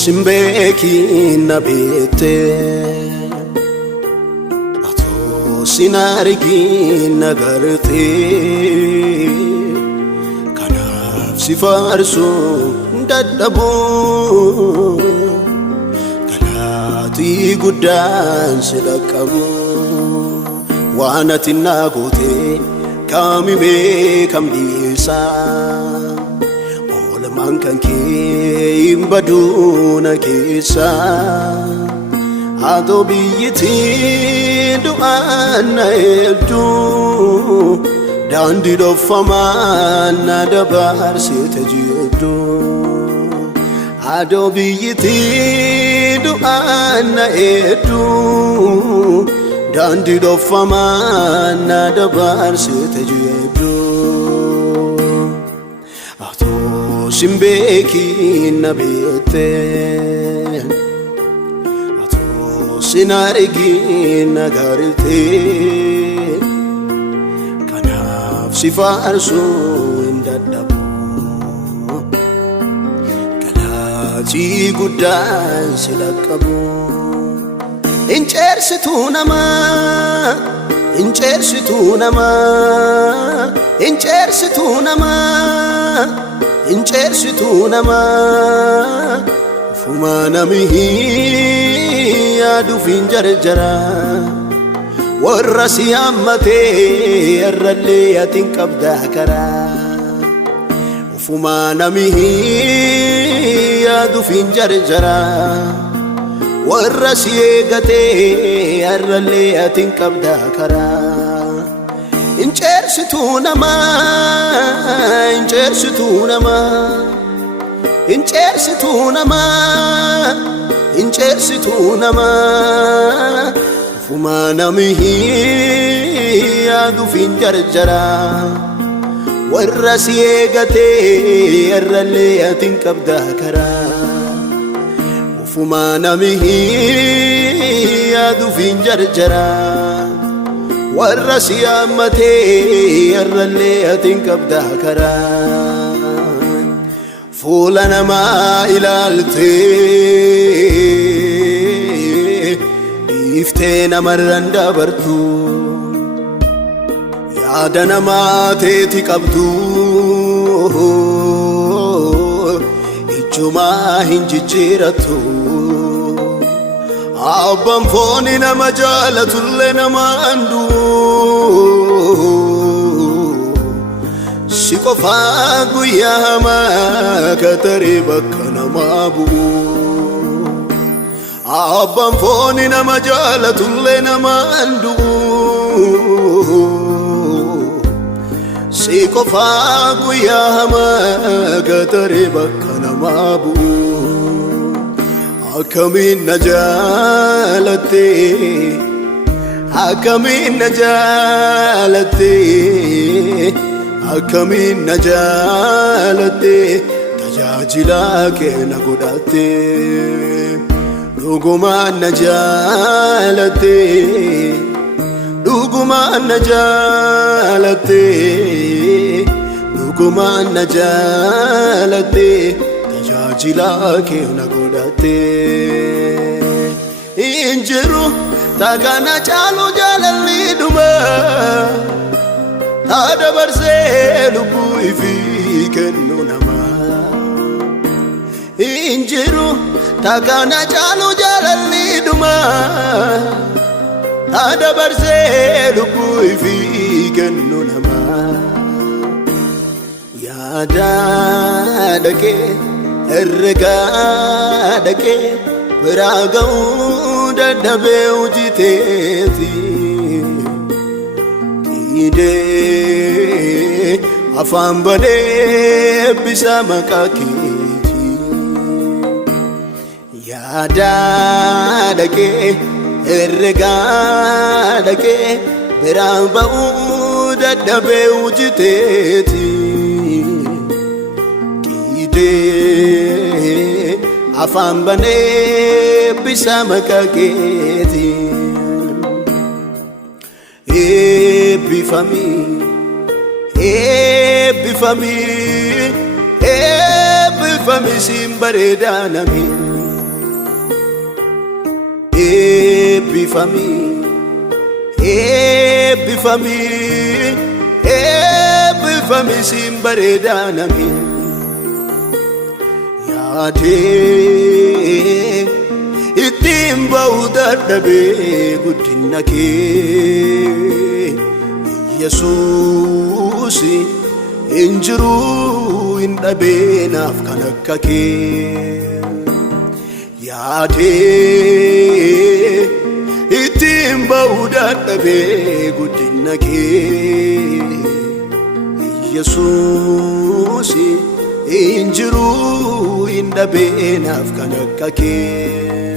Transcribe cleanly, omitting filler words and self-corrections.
simbeki nabete ato sinarigi nagarte kanaf sifarso dadabo kalati gudan silakabu wanatina gote kamime kamdisa man kan ke imbaduna kesa ado biyiti du'ana edu dandi do famana dabar sitajidu ado biyiti du'ana edu dandi do famana dabar sitajidu simbeki nabete ato sinarigi nagarte kanaf sifarso indadabu kalati gudan silakabu inchersitu nama inchersitu nama fumana mihi adu finjarjara warasi ammate arralle atin qabda kara fumana mihi adu finjarjara warasi egate arralle atin qabda kara inchersitu nama fumana mihi adu finjarjara warasi egate arralle atin qabda kara fumana mihi adu finjarjara warasi ammate arralle atin qabda kara fuula namaa ilaalte dhiiftee namarran dabartu yaada namaa teeti qabdu ijjumaa hin jijjiirattu abban fooni nama jaalatulle nama andu si qofa guyyaa hamaa katare bakka namaa bu'u abban fooni nama jaalatulle nama andu si qofa guyyaa hamaa katare bakka namaa bu'u akamin najalate akamin najalate tajajila ke nagodate dhuguman najalate tajajila ke nagodate injiru tagana chalu jalalli duma adabarse lubu ifi kennu nama injiru tagana chalu jalalli duma adabarse lubu ifi kennu nama yaada dake erga dake biragau dadhabe ujiteeti ide afaan banee bisa maqaa keeti yaada dhaqee herregaa dhaqee biraan ba'uu dadhabee ujiteeti ide afaan banee bisa maqaa keeti eebbifami eebbifami eebbifami siin bareedaa nami eebbifami eebbifami eebbifami siin bareedaa nami yaadee ittiin ba'uu dadhabee guddina kee Yesuus hin jiru hin dhabeenaaf kan akka kee yaadee ittiin ba'uu dadhabee guddina kee Yesuus hin jiru hin dhabeenaaf kan akka kee